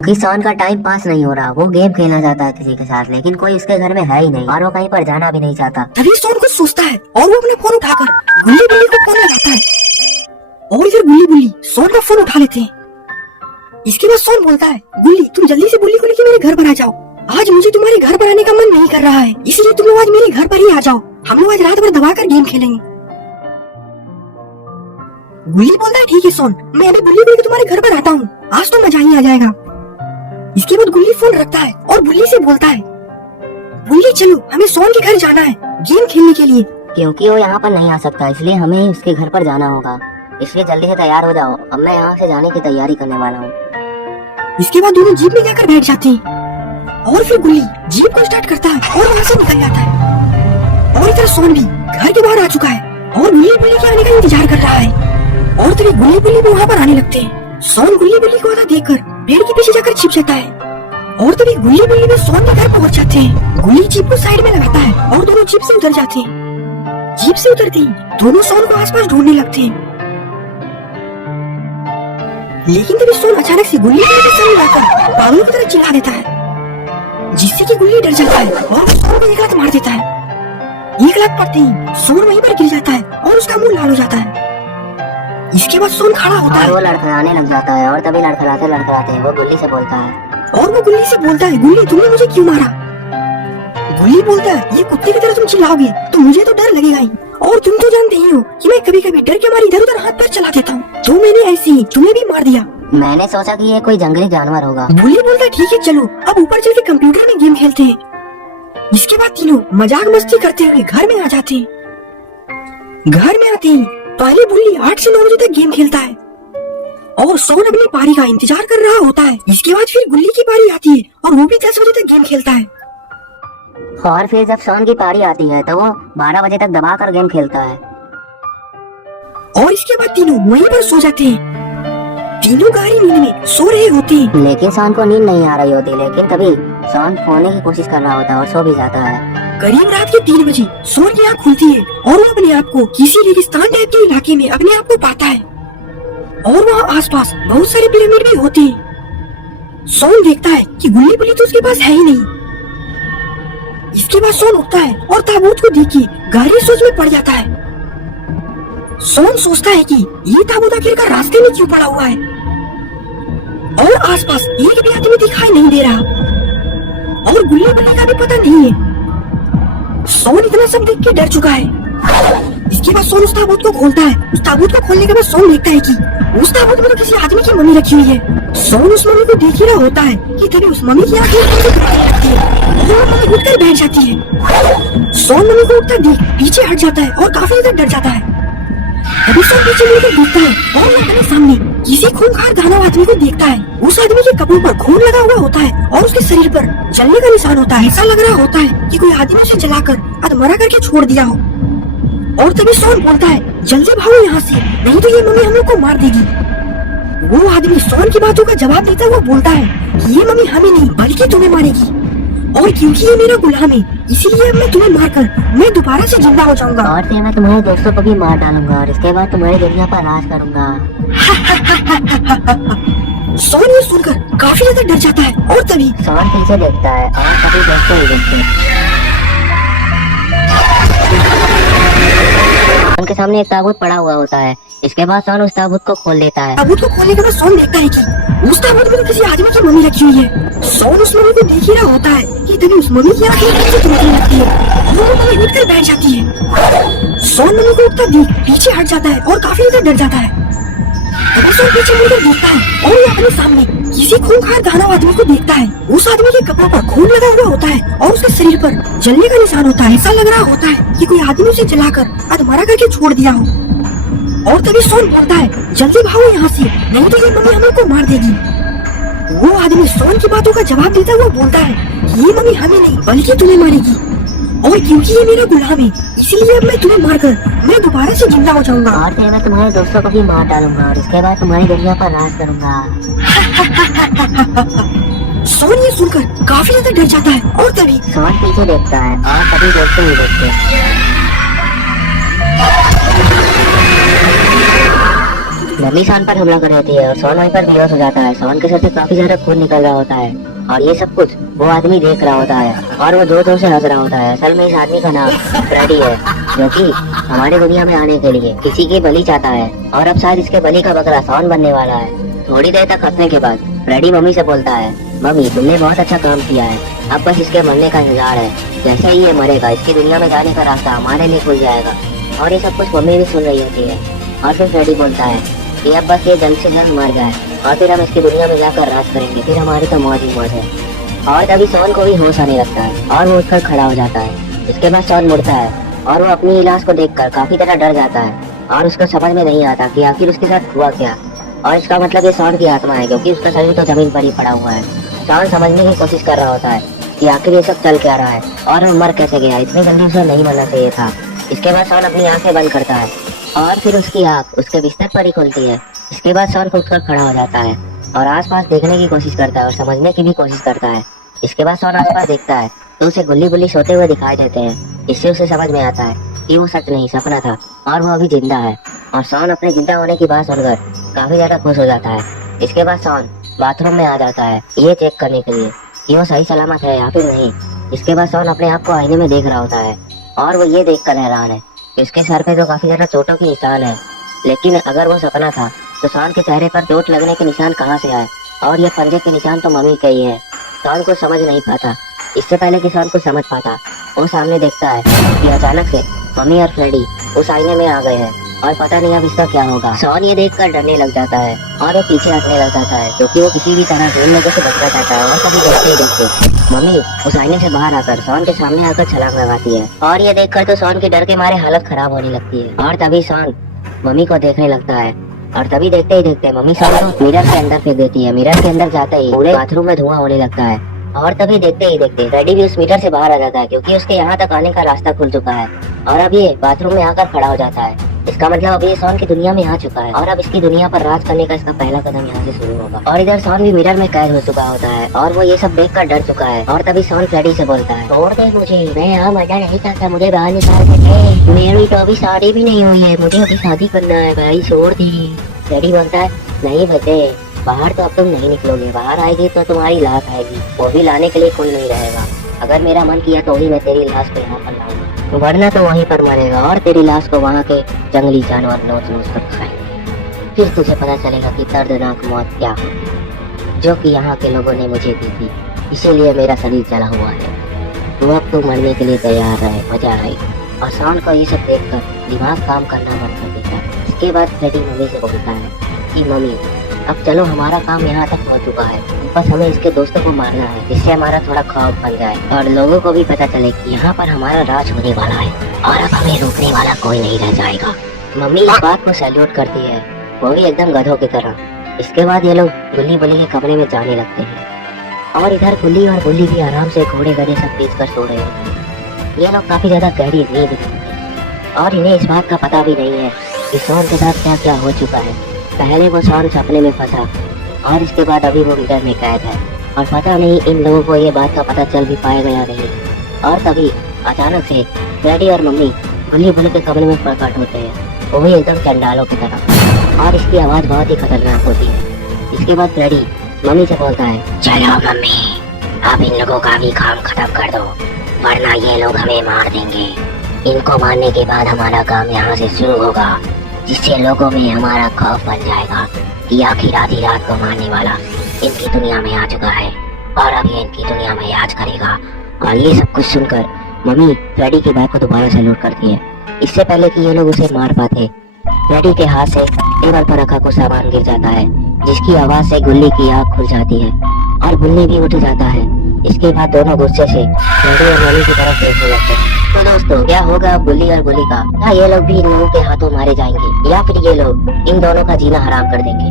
कि सोन का time pass नहीं हो रहा। वो गेम खेलना चाहता है किसी के साथ, लेकिन कोई उसके घर में है ही नहीं और वो कहीं पर जाना भी नहीं चाहता। तभी सोन कुछ सोचता है और वो अपना फोन उठाकर गुल्ली बुल्ली को फोन लगाता है और इधर गुल्ली बुल्ली सोन का फोन उठा लेते हैं। इसके बाद सोन बोलता है, गुल्ली तुम जल्दी से बुल्ली को लेकर मेरे घर पर आ जाओ। आज मुझे तुम्हारे घर पर आने का मन नहीं कर रहा है, इसलिए तुम लोग आज मेरे घर पर ही आ जाओ। हम लोग आज रात भर दबाकर गेम खेलेंगे। गुल्ली बोलता है, ठीक है सोन, मैं अभी बुल्ली को लेकर तुम्हारे घर पर आता हूँ, आज तो मजा ही आ जाएगा। इसके बाद गुल्ली फोन रखता है और बुल्ली से बोलता है, बुल्ली चलो हमें सोन के घर जाना है गेम खेलने के लिए। क्योंकि वो यहाँ पर नहीं आ सकता, इसलिए हमें उसके घर पर जाना होगा। इसलिए जल्दी से तैयार हो जाओ, अब मैं यहाँ से जाने की तैयारी करने वाला हूँ। इसके बाद दोनों जीप में जाकर बैठ जाते हैं और फिर गुल्ली जीप को स्टार्ट करता है और वहाँ से निकल जाता है। और इधर सोन भी घर के बाहर आ चुका है और गुल्ली बुल्ली के आने का इंतजार कर रहा है। और तभी गुल्ली बुल्ली भी वहाँ पर आने लगते हैं। सोन गुल्ली बुल्ली को आधा देखकर पेड़ के पीछे जाकर छिप जाता है और तभी गुल्ली बुल्ली भी सोन के घर पहुँच जाते हैं। गुल्ली जीप को साइड में लगाता है और दोनों जीप से उतर जाते हैं। जीप से उतरते ही दोनों सोन को आसपास ढूंढने लगते हैं, लेकिन तभी सोन अचानक से गुल्ली के सामने लाकर पागल की तरह चिल्ला देता है, जिससे कि गुल्ली डर जाता है और सोन को एक लात मार देता है। एक लात पड़ते ही सोन वहीं पर गिर जाता है और उसका मुंह लाल हो जाता है। इसके बाद सोन खड़ा होता है और वो लड़खड़ाने लग जाता है और तभी लड़खड़ाते लड़खड़ाते वो गुल्ली से बोलता है, और वो गुल्ली से बोलता है, गुल्ली तुमने मुझे क्यों मारा? गुल्ली बोलता है, ये कुत्ते की तरह तुम चिल्लाओगे तो मुझे तो डर लगेगा ही, और तुम तो जानते ही हो कि मैं कभी कभी डर के मारे इधर उधर हाथ पैर चला देता हूँ, तो मैंने ऐसे ही तुम्हें भी मार दिया। मैंने सोचा कि ये कोई जंगली जानवर होगा। गुल्ली बोलता है, ठीक है चलो अब ऊपर चल के कंप्यूटर में गेम खेलते हैं। इसके बाद तीनों मजाक मस्ती करते हुए घर में आ जाते हैं। घर में आते ही पहले बुल्ली 8 से 9 बजे तक गेम खेलता है और सोन अपनी पारी का इंतजार कर रहा होता है। इसके बाद फिर गुल्ली की पारी आती है और वो भी 10 बजे तक गेम खेलता है। और फिर जब सोन की पारी आती है तो वो 12 बजे तक दबा कर गेम खेलता है। और इसके बाद तीनों वहीं पर सो जाते हैं। तीनों गहरी नींद में सो रहे होते हैं। लेकिन सोन को नींद नहीं आ रही होती, लेकिन तभी सोन सोने की कोशिश कर रहा होता है और सो भी जाता है। करीब रात के 3 बजे सोन की आँख खुलती है और वो अपने आप को किसी रेगिस्तान टाइप के इलाके में अपने आप को पाता है और वहाँ आसपास बहुत सारे पिरामिड भी होते हैं। सोन देखता है कि गुल्ली बुल्ली तो उसके पास है ही नहीं। इसके बाद सोन उठता है और ताबूत को देख के गहरी सोच में पड़ जाता है। सोन सोचता है कि ये ताबूत आखिरकार रास्ते में क्यों पड़ा हुआ है और आसपास एक भी आदमी दिखाई नहीं दे रहा और गुल्ली बुल्ली का भी पता नहीं है। सोन इतना सब देख के डर चुका है। इसके बाद सोन उस ताबूत को खोलता है। उस ताबूत को खोलने के बाद सोन देखता है कि उस ताबूत में तो किसी आदमी की मम्मी रखी हुई है। सोन उस मम्मी को देख ही रहा होता है कि तभी उस मम्मी की आंखें लगती है और वो मम्मी उठकर बैठ जाती है। सोन मम्मी को उठता देख पीछे हट जाता है और काफी ज्यादा डर जाता है। तभी सोन पीछे मुड़कर देखता है और अपने सामने किसी खूंखार दानव आदमी को देखता है। उस आदमी के कपड़ों पर खून लगा हुआ होता है और उसके शरीर पर जलने का निशान होता है। ऐसा लग रहा होता है कि कोई आदमी उसे जलाकर अधमरा करके छोड़ दिया हो। और तभी सोन बोलता है, जल्दी भागो यहाँ से, नहीं तो ये मम्मी हम लोग को मार देगी। वो आदमी सोन की बातों का जवाब देता हुआ बोलता है कि ये मम्मी हमें नहीं बल्कि तुम्हें मारेगी, और क्योंकि ये मेरा गुलाम है इसीलिए अब मैं तुम्हें मारकर मैं दोबारा से जिंदा हो जाऊंगा और फिर मैं तुम्हारे दोस्तों को भी मार डालूंगा और इसके बाद तुम्हारी दुनिया पर राज करूंगा। सोन ये सुनकर काफी ज्यादा डर जाता है और तभी सोन पीछे देखता है और सभी देखते ही देखते उनके सामने एक ताबूत पड़ा हुआ होता है। इसके बाद सोन उस ताबूत को खोल देता है। ताबूत को खोलने के बाद सोन देखता है कि उस ताबूत में तो किसी आदमी की मम्मी रखी हुई है। सोन उस मम्मी को देख ही रहा होता है कि तभी उस मम्मी की आंखें पीछे चमकने लगती है और वो मम्मी उठकर बैठ जाती है। सोन मम्मी को उठता देख पीछे हट जाता है और काफी ज्यादा डर जाता है। तभी सोन पीछे मुड़कर देखता है और वो अपने सामने किसी खूंखार दानव आदमी को देखता है। उस आदमी के कपड़ों पर खून लगा हुआ होता है और उसके शरीर पर जलने का निशान होता है। ऐसा लग रहा होता है कि कोई आदमी उसे जलाकर अधमरा करके छोड़ दिया हो। और तभी सोन बोलता है, जल्दी भागो यहाँ से, नहीं तो ये मम्मी हम लोग को मार देगी। वो आदमी सोन की बातों का जवाब देता हुआ बोलता है कि ये मम्मी हमें नहीं बल्कि तुम्हें मारेगी, और क्योंकि ये मेरा गुलाम है इसलिए अब मैं तुम्हें मारकर मैं दोबारा से जिंदा हो जाऊंगा। और फिर मैं तुम्हारे दोस्तों को भी मार डालूंगा और इसके बाद तुम्हारी दुनिया पर राज करूंगा। सोन ये सुनकर काफी ज्यादा डर जाता है और तभी सोन पीछे देखता है और सभी देखते ही देखते मम्मी सोन पर हमला कर देती है और सोन वहीं पर बेहोश हो जाता है। सोन के सर से काफी ज्यादा खून निकल रहा होता है और ये सब कुछ वो आदमी देख रहा होता है और वो जोर जोर से हंस रहा होता है। असल में इस आदमी का नाम फ्रेडी है, जो कि हमारे दुनिया में आने के लिए किसी की बलि चाहता है और अब शायद इसके बलि का बकरा सोन बनने वाला है। थोड़ी देर तक हंसने के बाद फ्रेडी मम्मी से बोलता है, मम्मी तुमने बहुत अच्छा काम किया है, अब बस इसके मरने का इंतजार है। जैसे ही ये मरेगा इसकी दुनिया में जाने का रास्ता हमारे लिए खुल जाएगा। और ये सब कुछ मम्मी भी सुन रही होती है और फिर फ्रेडी बोलता है कि अब बस ये जल्द से जल्द मर जाए और फिर हम इसकी दुनिया में जाकर राज करेंगे, फिर हमारी तो मौज ही मौज है। और तभी सोन को भी होश आने लगता है और वो उठकर खड़ा हो जाता है। इसके बाद सोन मुड़ता है और वो अपनी लाश को देखकर काफी तरह डर जाता है और उसको समझ में नहीं आता कि आखिर उसके साथ हुआ क्या। और इसका मतलब ये सोन की आत्मा है, क्योंकि उसका शरीर तो जमीन पर ही पड़ा हुआ है। सोन समझने की कोशिश कर रहा होता है कि आखिर ये सब चल क्या रहा है और वो मर कैसे गया, इतनी जल्दी उसे नहीं मरना चाहिए था। इसके बाद सोन अपनी आंखें बंद करता है और फिर उसकी आंख उसके बिस्तर पर ही खुलती है। इसके बाद सोन उठकर खड़ा हो जाता है और आसपास देखने की कोशिश करता है और समझने की भी कोशिश करता है। इसके बाद सोन आसपास देखता है तो उसे गुल्ली गुल्ली सोते हुए दिखाई देते हैं। इससे उसे समझ में आता है कि वो सच नहीं सपना था और वो अभी जिंदा है। और सोन अपने जिंदा होने की बात सुनकर काफी ज्यादा खुश हो जाता है। इसके बाद सोन बाथरूम में आ जाता है ये चेक करने के लिए कि वो सही सलामत है या फिर नहीं। इसके बाद सोन अपने आप को आईने में देख रहा होता है और वो ये देख कर हैरान है कि उसके सर पे तो काफी ज्यादा चोटों के निशान है, लेकिन अगर वो सपना था तो सोन के चेहरे पर चोट लगने के निशान कहाँ से आए और ये पंजे के निशान तो मम्मी के ही है। सोन को समझ नहीं पाता। इससे पहले कि सोन को समझ पाता वो सामने देखता है कि अचानक से मम्मी और फ्रेडी उस आईने में आ गए हैं और पता नहीं अब इसका क्या होगा। सोन ये देखकर डरने लग जाता है और वो पीछे हटने लग जाता है क्योंकि वो किसी भी तरह इन लोगों से बचना चाहता है। और कभी देखते ही देखते मम्मी उस आईने से बाहर आकर सोन के सामने आकर छलांग लगाती है और ये देखकर तो सोन के डर के मारे हालत खराब होने लगती है। और तभी सोन मम्मी को देखने लगता है और तभी देखते ही देखते मम्मी सोन को मिरर के अंदर फेंक देती है। मिरर के अंदर जाते ही पूरे बाथरूम में धुआं होने लगता है और तभी देखते ही देखते फ्रेडी भी उस मीटर से बाहर आ जाता है क्योंकि उसके यहाँ तक आने का रास्ता खुल चुका है। और अब ये बाथरूम में आकर खड़ा हो जाता है। इसका मतलब अब ये सोन की दुनिया में आ चुका है और अब इसकी दुनिया पर राज करने का इसका पहला कदम यहाँ से शुरू होगा। और इधर सोन भी मिरर में कैद हो चुका होता है और वो ये सब देखकर डर चुका है। और तभी सोन फ्रेडी से बोलता है, छोड़ दे मुझे, मैं यहाँ मजा नहीं चाहता, मुझे बाहर निकाल दे, मेरी तो अभी शादी भी नहीं हुई है, मुझे अभी शादी करना है भाई, छोड़ दी। फ्रेडी बोलता है, नहीं बच्चे, बाहर तो अब तुम नहीं निकलोगे, बाहर आएगी तो तुम्हारी लाश आएगी, वो भी लाने के लिए कोई नहीं रहेगा। अगर मेरा मन किया तो ही मैं तेरी लाश को यहाँ पर लाऊंगा, वरना तो वहीं पर मरेगा और तेरी लाश को वहाँ के जंगली जानवर नोच नोच कर खाएंगे। फिर तुझे पता चलेगा कि दर्दनाक मौत क्या है, जो कि यहाँ के लोगों ने मुझे दी थी, इसीलिए मेरा शरीर जला हुआ है। वो अब तो मरने के लिए तैयार है, मजा आएगा। और सोन को ये सब देखकर दिमाग काम करना बंद कर देता है। इसके बाद फ्रेडी मम्मी से बोलता है कि मम्मी अब चलो, हमारा काम यहाँ तक हो चुका है, बस हमें इसके दोस्तों को मारना है, जिससे हमारा थोड़ा खौफ बन जाए और लोगों को भी पता चले कि यहाँ पर हमारा राज होने वाला है और अब हमें रोकने वाला कोई नहीं रह जाएगा। मम्मी इस बात को सैल्यूट करती है, वो भी एकदम गधों की तरह। इसके बाद ये लोग गुल्ली बुल्ली के कमरे में जाने लगते हैं और इधर गुल्ली और बुल्ली भी आराम से घोड़े गधे सब पीस कर सो रहे होते हैं। ये लोग काफी ज्यादा गहरी नींद में हैं और इन्हें इस बात का पता भी नहीं है कि सोन के साथ क्या क्या हो चुका है। पहले वो सोन सपने में फंसा और इसके बाद अभी वो मिरर में कैद है और पता नहीं इन लोगों को ये बात का पता चल भी पाएगा या नहीं। और तभी अचानक से फ्रेडी और मम्मी गुल्ली बुल्ली के कमरे में प्रकट होते हैं, वो भी एकदम चंडालों की तरह, और इसकी आवाज बहुत ही खतरनाक होती है। इसके बाद फ्रेडी मम्मी से बोलता है, चलो मम्मी, अब इन लोगों का भी काम खत्म कर दो, वरना ये लोग हमें मार देंगे। इनको मारने के बाद हमारा काम यहाँ से शुरू होगा, जिससे लोगों में हमारा खौफ बन जाएगा कि आखिर आधी रात को मारने वाला इनकी दुनिया में आ चुका है और अब ये इनकी दुनिया में राज करेगा। और ये सब कुछ सुनकर मम्मी फ्रेडी की बात को दोबारा सैल्यूट करती है। इससे पहले कि ये लोग उसे मार पाते, फ्रेडी के हाथ से टेबल पर रखा कुछ सामान गिर जाता है, जिसकी आवाज से गुल्ली की आँख खुल जाती है और गुल्ली भी उठ जाता है। इसके बाद दोनों गुस्से से फ्रेडी और मम्मी की तरफ देखने लगते हैं। तो दोस्तों, क्या होगा गुल्ली और गुल्ली का? क्या ये लोग भी इन लोगों के हाथों मारे जाएंगे या फिर ये लोग इन दोनों का जीना हराम कर देंगे?